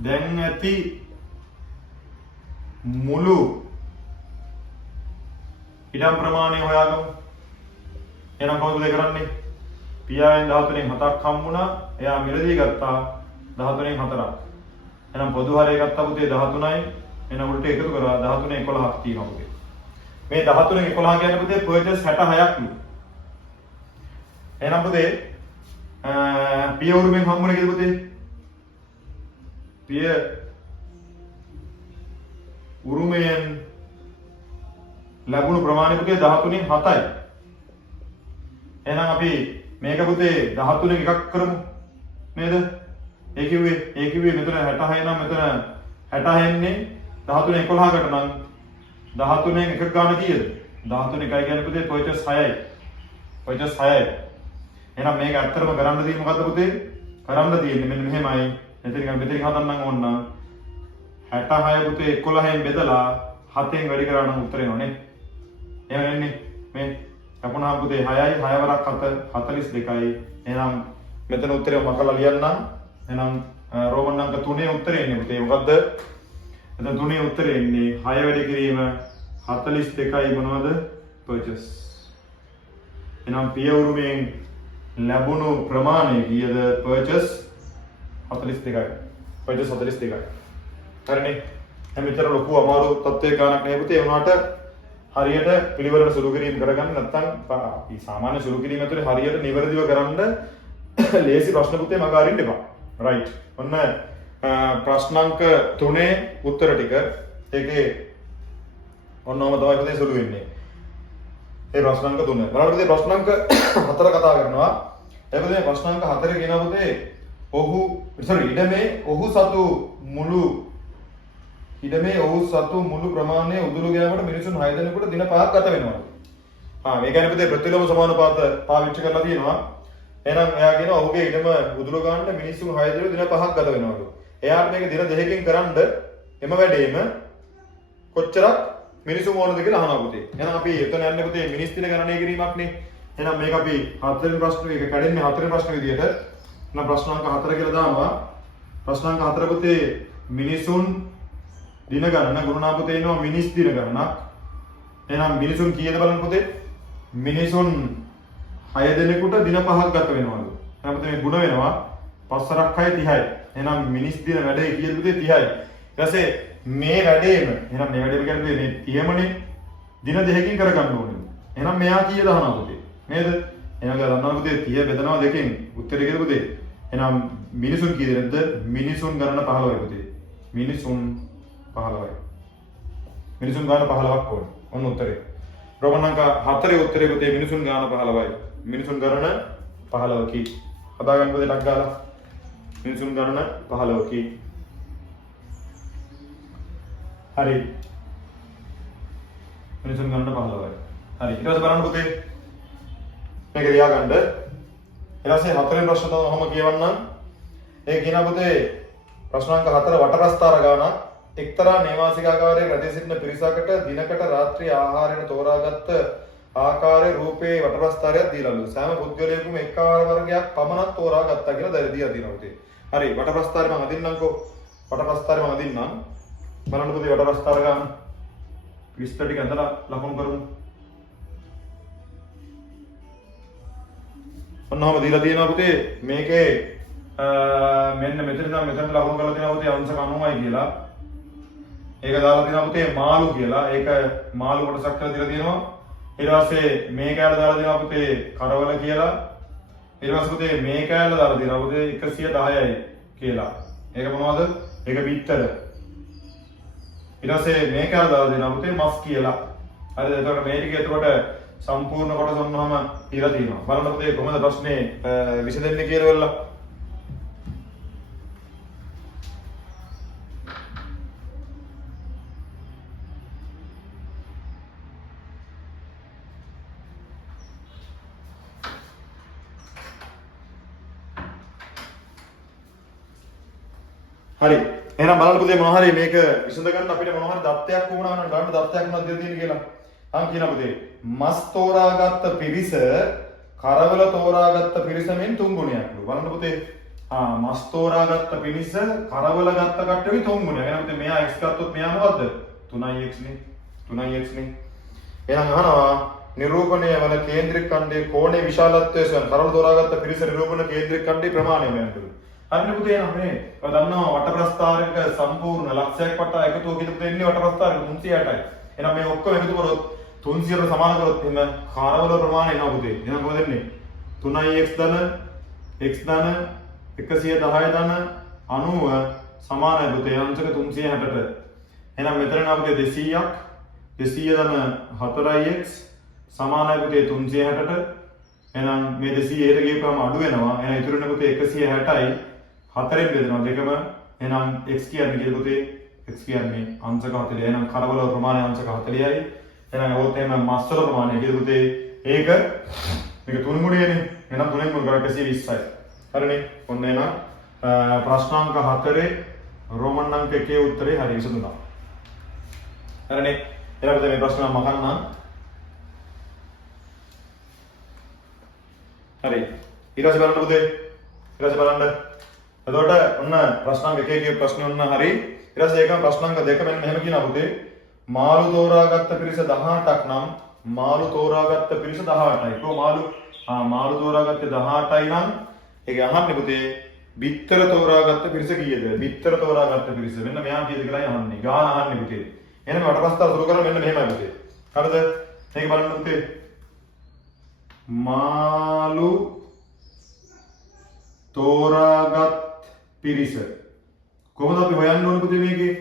දැන් ඇති මුළු ඉඩම් ප්‍රමාණය හොයාගමු. එහෙනම් කොහොමද කරන්නේ? පියාවෙන් 13න් 7ක් හම්බුණා. එයා මිලදී ගත්තා 13න් 4ක්. එහෙනම් පොදු හරය ගත්තා පුතේ 13යි. එහෙනම් උඩට එකතු කරා 13 11ක් තියෙනවා පුතේ. මේ 13 11 කියන්නේ පුතේ පර්චේස් 66ක් නේ. එහෙනම් පුතේ පිය උරුමෙන් හම්බුනේ කීයද පුතේ? පිය උරුමයෙන් ලැබුණු ප්‍රමාණය පුතේ 13න් 7යි. එහෙනම් අපි මේක පුතේ 13න් එකක් කරමු නේද? ඒ කිව්වේ මෙතන 66 නම් මෙතන 66 න්නේ 13 11කට නම් 13න් එකක් ගන්න කීයද? 13 එකයි කියන්නේ පුතේ පර්චේස් 6යි. පර්චේස් 6යි. එහෙනම් මේක ඇත්තටම කරන්න තියෙන්නේ මොකද්ද පුතේ? කරන්න තියෙන්නේ මෙන්න මෙහෙමයි. මෙතනින් හදන්නම් ඕන නම් 66 පුතේ 11න් බෙදලා 7න් වැඩි කරා නම් උත්තරේ එනවනේ. එහෙම වෙන්නේ මේ අපුණා පුතේ 6යි 6 වරක් 7 42යි. එහෙනම් මෙතන උත්තරේ මකලා ලියන්නම්. එහෙනම් රෝමන් අංක 3 උත්තරේ එන්නේ පුතේ මොකද්ද? එතන 3 උත්තරේ එන්නේ 6 වැඩි කිරීම 42යි මොනවද? පර්චේස්. එහෙනම් පිය උරුමයෙන් ලැබුණු ප්‍රමාණය කීයද? පර්චේස් 42යි. පර්චේස් 42යි. හරිනේ. හැමතර ලොකු අමාරු තත්ත්වයක ගන්නක් නේ පුතේ. ඒ වුණාට හරියට පිළිවෙලට සුළු කිරීම කරගන්න නැත්නම් අපි සාමාන්‍ය සුළු කිරීම ඇතුලේ හරියට නිවැරදිව කරන්න ලේසි ප්‍රශ්න පුතේ මග අරින්න එපා. රයිට්. ඔන්න ප්‍රශ්නාංක 3 උත්තර ටික ඒකේ ඔන්නම තමයි පුතේ සුළු වෙන්නේ. ඒ ප්‍රශ්නාංක 3. බලන්න පුතේ ප්‍රශ්නාංක 4 කතා කරනවා. ඒ පුතේ ප්‍රශ්නාංක 4 කියනවා පුතේ ඉඩමේ ඔහු සතු මුළු ප්‍රමාණය උදුළු ගෑමට මිනිසුන් 6 දෙනෙකුට දින 5ක් ගත වෙනවා. මේ කියන්නේ පුතේ ප්‍රතිලෝම සමානුපාත පාවිච්චි කරලා තියෙනවා. එහෙනම් එයා කියනවා ඔහුගේ ඉඩම උදුළු ගන්න මිනිසුන් 6 දෙනෙකුට දින 5ක් ගත වෙනවලු. එයාට මේක දින 2කින් කරන්ඩ එම වැඩේම කොච්චරක් මිනිසුන් ඕනද කියලා අහනවා පුතේ. එහෙනම් අපි එතන යන්නේ පුතේ මිනිස් දින ගණනය කිරීමක් නේ. එහෙනම් මේක අපි හතරවෙනි ප්‍රශ්නේ එක කැඩෙන්නේ හතරවෙනි ප්‍රශ්නේ විදියට. එහෙනම් ප්‍රශ්නාංක 4 කියලා දානවා. ප්‍රශ්නාංක 4 පුතේ මිනිසුන් දින ගණන ගුණනා පුතේ එනවා මිනිස් දින ගණනක්. එහෙනම් මිනිසුන් කීයද බලන්න පුතේ? මිනිසුන් 6 දෙනෙකුට දින 5ක් ගත වෙනවලු. එහෙනම් පුතේ මේ ගුණ වෙනවා 5 6ක් 30යි. එහෙනම් මිනිස් දින වැඩේ කීයද පුතේ? 30යි. ඊට පස්සේ මේ වැඩේම එහෙනම් මේ වැඩේම කියන්නේ මේ 30මනේ දින 2කින් කරගන්න ඕනේ. එහෙනම් මෙයා කීයද අහනවා පුතේ? නේද? එහෙනම් ගන්නවා පුතේ 30 බෙදනවා 2කින් උත්තරේ කීයද පුතේ? එහෙනම් මිනිසුන් කීයද නැද්ද? මිනිසුන් ගණන 15යි පුතේ. මිනිසුන් 15යි. මිනිසුන් ගාන 15ක් ඕන. ඔන්න උත්තරේ. රෝමන් අංක 4 උත්තරේ පුතේ මිනිසුන් ගාන 15යි. මිනිසුන් ගණන 15කි. හදාගන්න පුතේ ටක් ගාලා. මිනිසුන් ගණන 15කි. හරි. මිනිසුන් ගණන 15යි. හරි. ඊට පස්සේ බලන්න පුතේ. මේක ලියා ගන්න. ඊට පස්සේ හතරවෙනි ප්‍රශ්න තමයි ඔහොම කියවන්නම්. ඒ කියන පුතේ ප්‍රශ්නාංක 4 වටප්‍රස්ථාර ගානක් එක්තරා නේවාසිකාගාරයේ රැඳී සිටින පිරිසකට දිනකට රාත්‍රී ආහාරයට තෝරාගත් ආකාරයේ රූපේ වටප්‍රස්ථාරයක් දීලාලු. සෑම පුද්ගලයෙකුම එක් ආහාර වර්ගයක් පමණක් තෝරාගත්තා කියලා දීලා තියෙනවා පුතේ. හරි වටප්‍රස්ථාරය මම අදින්නම්කෝ. වටප්‍රස්ථාරය මම අදින්නම්. බලන්න පුතේ වටප්‍රස්ථාර ගාන 20 ටික ඇඳලා ලකුණු කරමු. ඔන්නම දීලා තියෙනවා පුතේ මේකේ මෙන්න මෙතන ඉඳන් මෙතන ලකුණු කරලා තියෙනවා පුතේ අංශක 90යි කියලා. ඒක දාලා තියෙනවා පුතේ මාළු කියලා. ඒක මාළු කොටසක් කියලා දීලා තියෙනවා. ඊට පස්සේ මේ කෑල්ල දාලා තියෙනවා පුතේ කරවල කියලා. ඊට පස්සේ පුතේ මේ කෑල්ල දාලා තියෙනවා පුතේ 110යි කියලා. ඒක මොනවද? ඒක බිත්තර. ඊට පස්සේ මේ කෑල්ල දාලා තියෙනවා පුතේ මස් කියලා. හරිද? එතකොට මේ ටික එතකොට සම්පූර්ණ කොටස ඔන්නම දීලා තියෙනවා. බලන්න පුතේ කොහොමද ප්‍රශ්නේ විසඳෙන්නේ කියලා වෙලා. හරි. එහෙනම් බලන්න පුතේ මොනවා හරි මේක විසඳ ගන්න අපිට මොනවා හරි දත්තයක් වුණා නම් ගන්න දත්තයක් මොනවද දෙන්න තියෙන්නේ කියලා. කියනවා පුතේ මස් තෝරාගත්ත පිරිස කරවල තෝරාගත්ත පිරිසෙන් 3 ගුණයක්ලු. බලන්න පුතේ මස් තෝරාගත්ත පිරිස කරවල ගත්ත කට්ටියගේ 3 ගුණයක්. එහෙනම් පුතේ මෙයා x ගත්තොත් මෙයා මොකද්ද? 3x නේ. 3x නේ. එහෙනම් අහනවා නිරූපණය වන කේන්ද්‍රික ඛණ්ඩයේ කෝණේ විශාලත්වය සම කරවල තෝරාගත්ත පිරිස නිරූපණ කේන්ද්‍රික ඛණ්ඩයේ ප්‍රමාණය හොයන්න. හරිනේ පුතේ එහෙනම් මේ ඔය දන්නවා වට ප්‍රස්ථාරයක සම්පූර්ණ ලක්ෂයක් වටා එකතුව කිව්වොත් එන්නේ වට ප්‍රස්ථාරයක 360යි. එහෙනම් මේ ඔක්කොම එකතු කරොත් 300ට සමාන කරොත් එහෙනම් කාරවල ප්‍රමාණය එනවා පුතේ. එහෙනම් මොකද වෙන්නේ? 3x ධන x ධන 110 ධන 90 සමානයි පුතේ අංශක 360ට. එහෙනම් මෙතන එනවා පුතේ 200ක් 200 ධන 4x සමානයි පුතේ 360ට. එහෙනම් මේ 200ට ගියපුවම අඩු වෙනවා. එහෙනම් ඉතුරු වෙන පුතේ 160යි 4ෙන් බෙදෙනවා දෙකම. එහෙනම් x කියන්නේ කියලා පුතේ x කියන්නේ අංශක 40. එහෙනම් කරවල ප්‍රමාණය අංශක 40යි. එහෙනම් ඔයත් එහෙම මස් වල ප්‍රමාණය කියලා පුතේ ඒක මේක තුන මුඩියනේ. එහෙනම් 3ෙන් මුල් කරා 120යි. හරිනේ. ඔන්න එහෙනම් ප්‍රශ්නාංක 4 රෝමන් අංක 1 උත්තරේ හරි විසඳුණා. හරිනේ. එහෙනම් පුතේ මේ ප්‍රශ්න මම අහන්නම්. හරි. ඊට පස්සේ බලන්න පුතේ. ඊට පස්සේ බලන්න. එතකොට ඔන්න ප්‍රශ්නාංක 1 කිය ප්‍රශ්නේ ඔන්න හරි. ඊට පස්සේ ඒකම ප්‍රශ්නාංක 2 මෙන්න මෙහෙම කියනවා පුතේ. මාළු තෝරාගත්ත පිරිස 18ක් නම් මාළු තෝරාගත්ත පිරිස 18යි. කොහොම මාළු තෝරාගත්තේ 18යි නම් ඒක අහන්නේ පුතේ බිත්තර තෝරාගත්ත පිරිස කීයද? බිත්තර තෝරාගත්ත පිරිස. මෙන්න මෙයා කීයද කියලායි අහන්නේ. ගාන අහන්නේ පුතේ. එහෙනම් වටපස්තාව සුරු කරලා මෙන්න මෙහෙමයි පුතේ. හරිද? මේක බලන්න පුතේ. මාළු තෝරාගත් පිරිස කොහොමද අපි හොයන්න ඕනේ පුතේ මේකේ?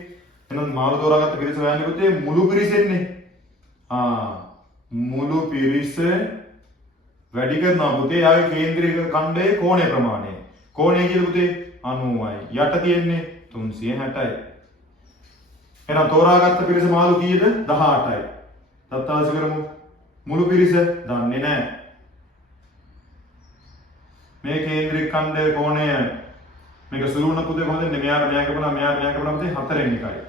එහෙනම් මාළු තෝරාගත්ත පිරිස හොයන්නේ පුතේ මුළු පිරිසෙන්නේ. මුළු පිරිස වැඩි කරනවා පුතේ යාගේ කේන්ද්‍රික ඛණ්ඩයේ කෝණය ප්‍රමාණය. කෝණය කියලා පුතේ 90යි. යට තියෙන්නේ 360යි. එහෙනම් තෝරාගත්ත පිරිස මාළු කීයද? 18යි. දත්තාංශ කරමු. මුළු පිරිස දන්නේ නැහැ. මේ කේන්ද්‍රික ඛණ්ඩයේ කෝණය මේක සුළු වුණ පුතේ කොහොමද එන්නේ? මෙයාට කපනවා මෙයාට කපනවා පුතේ 4ෙන් එකයි.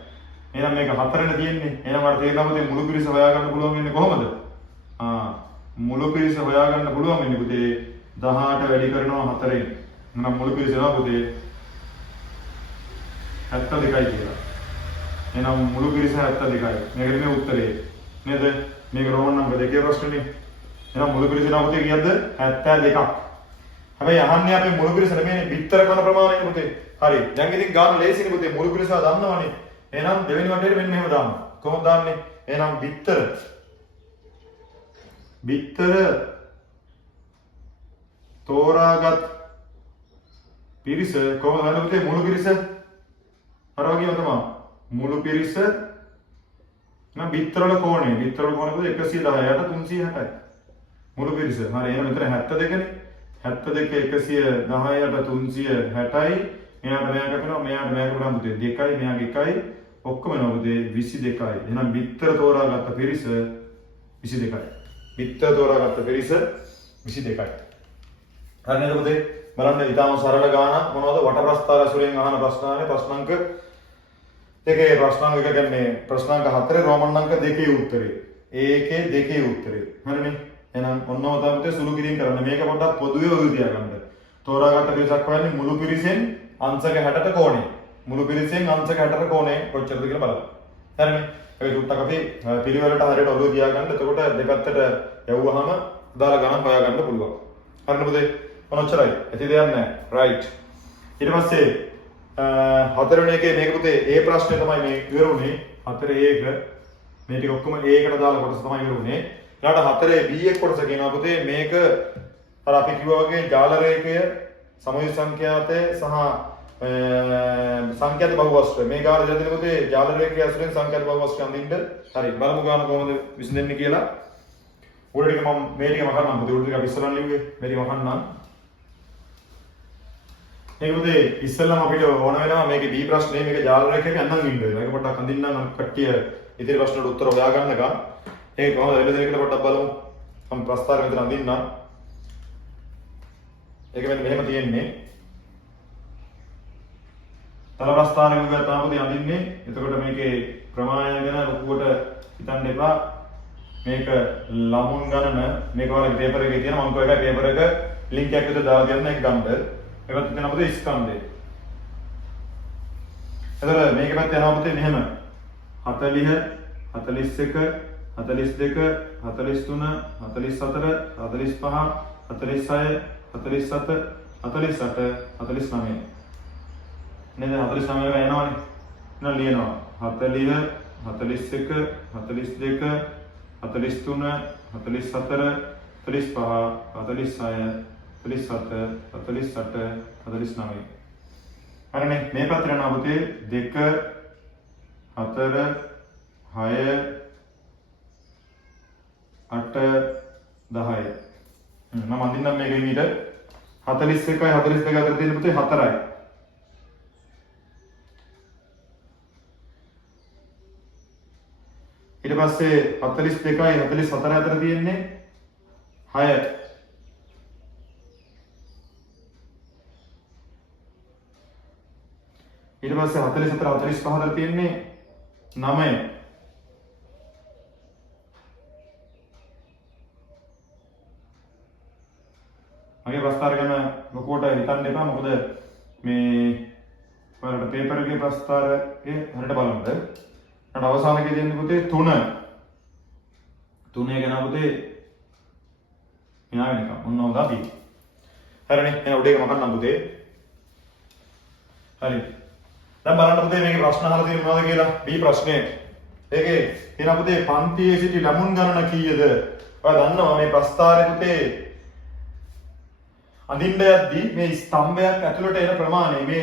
එහෙනම් මේක 4ෙන් තියෙන්නේ. එහෙනම් මට තේරෙනවා පුතේ මුළු පිරිස හොයාගන්න පුළුවන් වෙන්නේ කොහොමද? මුළු පිරිස හොයාගන්න පුළුවන් වෙන්නේ පුතේ 18 වැඩි කරනවා 4ෙන්. එහෙනම් මුළු පිරිස එනවා පුතේ 72යි කියලා. එහෙනම් මුළු පිරිස 72යි. මේක නෙමෙයි උත්තරේ. නේද? මේක රෝමන් නම්බර් 2 ප්‍රශ්නේ. එහෙනම් මුළු පිරිස එනවා පුතේ කීයද? 72ක්. හැබැයි අහන්නේ අපේ මුළු පිරිස නෙමෙයිනේ බිත්තර කන ප්‍රමාණය පුතේ. හරි. දැන් ඉතින් ගාන ලේසිනේ පුතේ මුළු පිරිස දන්නවනේ. එහෙනම් දෙවෙනි වටේට මෙන්න මෙහෙම දාන්න. කොහොමද දාන්නේ? එහෙනම් බිත්තර තෝරාගත් පිරිස කොහොමද හොයන්නේ පුතේ මුළු පිරිස? අර වගේම තමයි. මුළු පිරිස නම් බිත්තර වල කෝණය. බිත්තර වල කෝණය පුතේ 110ට 360යි. මුළු පිරිස. හරි. එහෙනම් මෙතන 72නේ. 72 110ට 360යි. මෙයාට මෙයා කපනවා මෙයාට මෙයා කපනවා පුතේ 2යි මෙයාගේ 1යි ඔක්කොම එනවා පුතේ 22යි. එහෙනම් බිත්තර තෝරාගත්ත පිරිස 22යි. බිත්තර තෝරාගත්ත පිරිස 22යි. හරි නේද පුතේ? බලන්න ඊටම සරල ගානක් මොනවද? වටප්‍රස්ථාර ඇසුරෙන් අහන ප්‍රශ්නානේ ප්‍රශ්නාංක දෙකේ ප්‍රශ්නාංක එක කියන්නේ ප්‍රශ්නාංක 4 රෝමන් අංක 2 උත්තරේ. ඒකේ 2 උත්තරේ. හරිනේ? එහෙනම් ඔන්නම තමයි සුළු කිරීම කරන්න. මේක පොඩ්ඩක් පොදුවේ ඔය තියාගන්න. තෝරාගත්ත පිරිසක් හොයන්නේ මුළු පිරිසෙන් අංශක 60ට කෝණය. මුළු පිරිසෙන් අංශක 60ට කෝණය කොච්චරද කියලා බලන්න. හරිනේ? ඒක චුට්ටක් අපි පිළිවෙලට හරියට ඔළුව තියාගන්න. එතකොට දෙපැත්තට යවුවාම දාලා ගණන් හොයාගන්න පුළුවන්. හරිනේ පුතේ? මොනොච්චරයි. ඇති දෙයක් නැහැ. right. ඊට පස්සේ හතරවෙනි එකේ මේක පුතේ A ප්‍රශ්නේ තමයි මේ ඉවර වුනේ. 4A1 මේ ටික ඔක්කොම A එකට දාලා කොටස තමයි ඉවර වුනේ. ඊළඟට 4A B1 කොටස කියනවා පුතේ මේක අර අපි කිව්වා වගේ ජාල රේඛය සමයු සංඛ්‍යාතය සහ සංඛ්‍යාත බහුවස්ත්‍රය මේ ගාන දෙන්න පුතේ ජාල රේඛය ඇසුරෙන් සංඛ්‍යාත බහුවස්ත්‍රය අඳින්න හරි බලමු ගාන කොහොමද විසඳෙන්නේ කියලා උඩ ටික මම මේ ටික මකන්නම් පුතේ උඩ ටික අපි ඉස්සරහන් ලිව්වේ මේ ටික මකන්නම් මේක පුතේ ඉස්සෙල්ලාම අපිට ඕන වෙනවා මේකේ B ප්‍රශ්නේ මේක ජාල රේඛයක යන්නම් ඉන්න වෙනවා ඒක පොඩ්ඩක් අඳින්නම් කට්ටිය ඉතිරි ප්‍රශ්න වලට උත්තර හොයා ගන්නකම් ඒක කොහොමද එළ දෙන කියලා පොඩ්ඩක් බලමු මම ප්‍රස්තාරය මෙතන අඳින්නම් ඒක මෙන්න මෙහෙම තියෙන්නේ තල ප්‍රස්ථානයක ගත්තාම අඳින්නේ එතකොට මේකේ ප්‍රමාණය ගැන ලොකුවට හිතන්න එපා මේක ලමුන් ගණන මේක වල පේපර් එකේ තියෙන මම කොහේ පේපර් එක ලින්ක් එකක් විතර දාලා දෙන්න ඒක ගන්න ඒකත් තියෙන අපේ ස්කන්ධය එතකොට මේක පැත්ත යනවා පුතේ මෙහෙම 40 41 42 43 44 45 46 47 48 49 නේද 49 එක එනවනේ නේද ලියනවා 40 41 42 43 44 45 46 47 48 49 හරිනේ මේ පැත්තට යනවා පුතේ 2 4 6 8 10 මම අඳින්නම් මේක මීට 41යි 42යි අතර තියෙන පුතේ 4යි ඊට පස්සේ 42යි 44 අතර තියෙන්නේ 6 ඊට පස්සේ 44 45 අතර තියෙන්නේ 9 මගේ ප්‍රස්තාර ගැන ලොකුවට හිතන්න එපා මොකද මේ ඔයාලට පේපර් එකේ ප්‍රස්තාරයේ හරියට බලන්න. ඊට අවසානකේ දෙන්නේ පුතේ 3 ගැන පුතේ මෙයා වෙනකම් ඔන්න හොඳ අපි. හරිනේ එහෙනම් උඩ එක මකන්නම් පුතේ. හරි. දැන් බලන්න පුතේ මේකේ ප්‍රශ්න අහලා තියෙන්නේ මොනවද කියලා. B ප්‍රශ්නේ. ඒකේ තියෙන පුතේ පන්තියේ සිටි ළමුන් ගණන කීයද? ඔයා දන්නවා මේ ප්‍රස්තාරේ පුතේ අඳින්න යද්දී මේ ස්තම්භයක් ඇතුළට එන ප්‍රමාණය මේ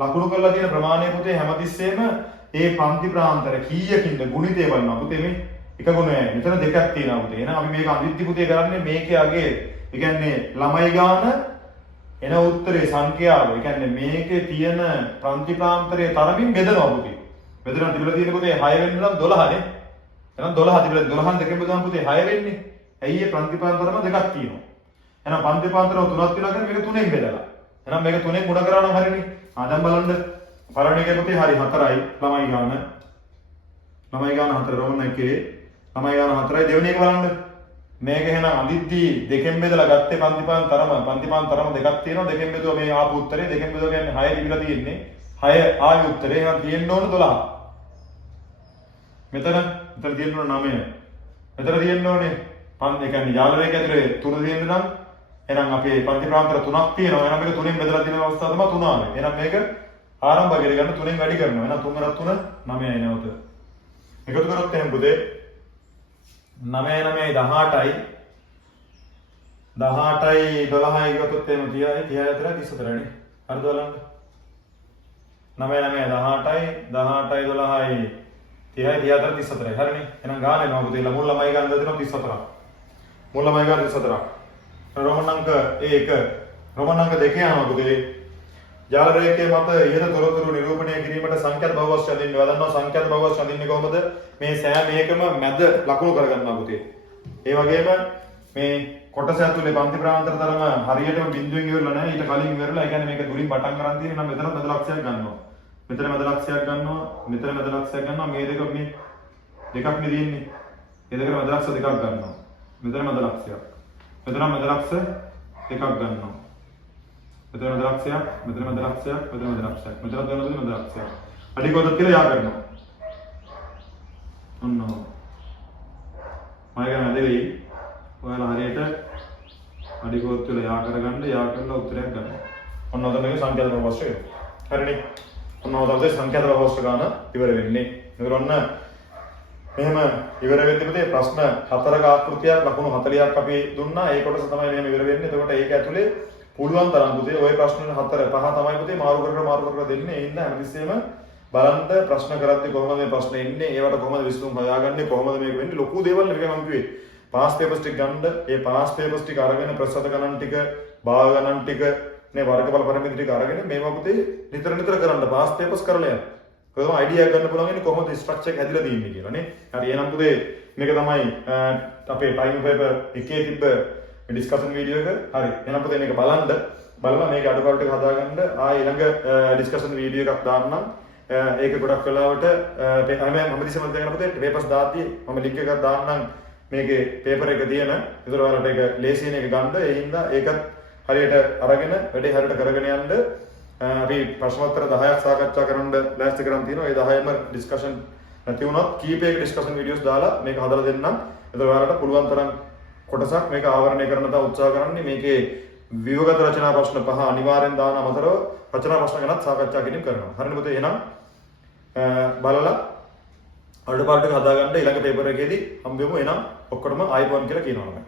ලකුණු කරලා තියෙන ප්‍රමාණය පුතේ හැමතිස්සෙම ඒ පන්ති ප්‍රාන්තර කීයකින්ද ගුණිතය බලනවා පුතේ මේ එක ගුණයයි මෙතන දෙකක් තියෙනවා පුතේ එහෙනම් අපි මේක අඳිද්දි පුතේ කරන්නේ මේකේ අගේ ඒ කියන්නේ ළමයි ගාන එන උත්තරේ සංඛ්‍යාව ඒ කියන්නේ මේකේ තියෙන පන්ති ප්‍රාන්තරයේ තරමින් බෙදනවා පුතේ බෙදලා තිබිලා තියෙන පුතේ 6 වෙන්න නම් 12 නේ එහෙනම් 12 තිබිලා 12න් දෙකෙන් බෙදුවම පුතේ 6 වෙන්නේ ඇයි මේ පන්ති ප්‍රාන්තරම දෙකක් තියෙනවා එහෙනම් පන්ති පාන්තරව තුනක් තියෙනවා කියන්නේ මේක තුනෙන් බෙදලා. එහෙනම් මේක තුනෙන් ගුණ කරා නම් හරිනේ. දැන් බලන්න. පළවෙනි එකේ පුතේ හරි 4යි ළමයි ගාන. ළමයි ගාන 4 රෝමන එකේ ළමයි ගාන 4යි දෙවෙනි එක බලන්න. මේක එහෙනම් අදිද්දී දෙකෙන් බෙදලා ගත්තේ පන්ති පාන්තරම දෙකක් තියෙනවා. දෙකෙන් බෙදුවා මේ ආපු උත්තරේ දෙකෙන් බෙදුවා කියන්නේ 6 තිබිලා තියෙන්නේ. 6 ආයි උත්තරේ එහෙනම් තියෙන්න ඕන 12. මෙතන තියෙන්න ඕන 9. මෙතන තියෙන්න ඕනේ ඒ කියන්නේ ජාල රේඛය ඇතුලේ 3 තියෙන්න නම් එහෙනම් අපේ පන්ති ප්‍රාන්තර 3ක් තියෙනවා. එහෙනම් මේක 3ෙන් බෙදලා තියෙන අවස්ථාව තමයි 3 ආවේ. එහෙනම් මේක ආරම්භ කරගෙන 3ෙන් වැඩි කරනවා. එහෙනම් 3 × 3 9යි නැවත. එකතු කරොත් එහෙනම් පුතේ 9 18යි 12යි ගත්තොත් එහෙම 30යි 30යි අතර 34යි. හරිද බලන්න. 9 18යි 18යි 12යි 30යි 30 අතර 34යි. හරිනේ. එහෙනම් ගාන එනවා පුතේ. මුල් ළමයි ගන්න දෙනවා 34ක්. මුල් ළමයි ගන්න 34ක්. රෝමන් අංක 1 රෝමන් අංක 2 යනවා පුතේ. ජාල රේඛයේ මත ඉහත තොරතුරු නිරූපණය කිරීමට සංඛ්‍යාත බහුවස්ත්‍රය අඳින්න වදන්නවා. සංඛ්‍යාත බහුවස්ත්‍රය අඳින්නේ කොහොමද? මේ සෑම එකම මැද ලකුණු කරගන්නවා පුතේ. ඒ වගේම මේ කොටස ඇතුලේ පන්ති ප්‍රාන්තර තරම හරියටම බිඳුවෙන් ඉවරලා නැහැ. ඊට කලින් ඉවරලා. ඒ කියන්නේ මේක දුරින් පටන් ගන්න තියෙන නම් මෙතන මැද ලක්ෂයක් ගන්නවා. මෙතන මැද ලක්ෂයක් ගන්නවා. මෙතන මැද ලක්ෂයක් ගන්නවා. මේ දෙක මේ දෙකක් නේ තියෙන්නේ. මේ දෙකට මැද ලක්ෂ දෙකක් ගන්නවා. මෙතන මැද ලක්ෂයක්. මෙතන මැද ලක්ෂ දෙකක් ගන්නවා. මෙතන මැද ලක්ෂයක්, මෙතන මැද ලක්ෂයක්, මෙතන මැද ලක්ෂයක්. මෙතන දෙනවද මැද ලක්ෂයක්. අඩි කොටත් කියලා යා කරනවා. ඔන්න. මම ගන්න දෙවි. ඔයාලා හරියට අඩිකෝත් වල යා කරගන්න යා කරලා උත්තරයක් ගන්න. ඔන්න ඔතන මේ සංඛ්‍යාත ප්‍රපෝස්ට් එක. හරිනේ. ඔන්න ඔතන සංඛ්‍යාත ප්‍රපෝස්ට් ගන්න ඉවර වෙන්නේ. ඒකර ඔන්න මෙහෙම ඉවර වෙද්දී පුතේ ප්‍රශ්න 4ක ආකෘතියක් ලකුණු 40ක් අපි දුන්නා. ඒ කොටස තමයි මෙහෙම ඉවර වෙන්නේ. එතකොට ඒක ඇතුලේ පුළුවන් තරම් පුතේ ওই ප්‍රශ්න 4 5 තමයි පුතේ මාරු කර දෙන්නේ. ඒ ඉන්න හැමතිස්සෙම බලන්න ප්‍රශ්න කරද්දී කොහොමද මේ ප්‍රශ්න එන්නේ? ඒවට කොහොමද විසඳුම් හොයාගන්නේ? කොහොමද මේක වෙන්නේ? ලොකු දේවල් නෙවෙයි මම කිව්වේ. පාස් පේපර්ස් ටික ගන්න. ඒ පාස් පේපර්ස් ටික අරගෙන ප්‍රසත ගණන් ටික, භාග ගණන් ටික, මේ වර්ගඵල පරිමිති ටික අරගෙන මේවා පුතේ නිතර කරන්න පාස් පේපර්ස් කරලා යන්න. කොහොම අයිඩියා ගන්න පුළුවන් ඉන්නේ කොහොමද ස්ට්‍රක්චර් එක හැදිලා තියෙන්නේ කියලා නේ. හරි එහෙනම් පුතේ මේක තමයි අපේ ටයිම් පේපර් එකේ තිබ්බ ඩිස්කෂන් වීඩියෝ එක. හරි එහෙනම් පුතේ මේක බලලා මේක අඩුපාඩු ටික හදාගන්න ආයෙ ළඟ ඩිස්කෂන් වීඩියෝ එකක් දාන්නම්. ඒක ගොඩක් වෙලාවට මම දිසම දෙන්න පුතේ පේපර්ස් දාද්දී මම ලින්ක් එකක් දාන්නම් මේකේ පේපර් එක තියෙන. ඒතර ඔයාලට ඒක ලේසියෙන් එක ගන්න. ඒ හින්දා ඒකත් හරියට අරගෙන වැඩේ හරියට කරගෙන යන්න. අපි ප්‍රශ්නෝත්තර 10ක් සාකච්ඡා කරන්න ලෑස්ති කරන් තියෙනවා. ඒ 10ම ඩිස්කෂන් නැති වුණොත් කීපයක ඩිස්කෂන් වීඩියෝස් දාලා මේක හදලා දෙන්නම්. ඒතර ඔයාලට පුළුවන් තරම් කොටසක් මේක ආවරණය කරන්න තව උත්සාහ කරන්නේ. මේකේ ව්‍යුහගත රචනා ප්‍රශ්න 5 අනිවාර්යෙන් දාන අමතරව රචනා ප්‍රශ්න ගැනත් සාකච්ඡා කිරීම කරනවා. හරිනේ පුතේ එහෙනම් බලලා අඩුපාඩු ටික හදාගන්න ඊළඟ පේපර් එකේදී හම්බෙමු. එහෙනම් ඔක්කොටම ආයිබෝන් කියලා කියනවා.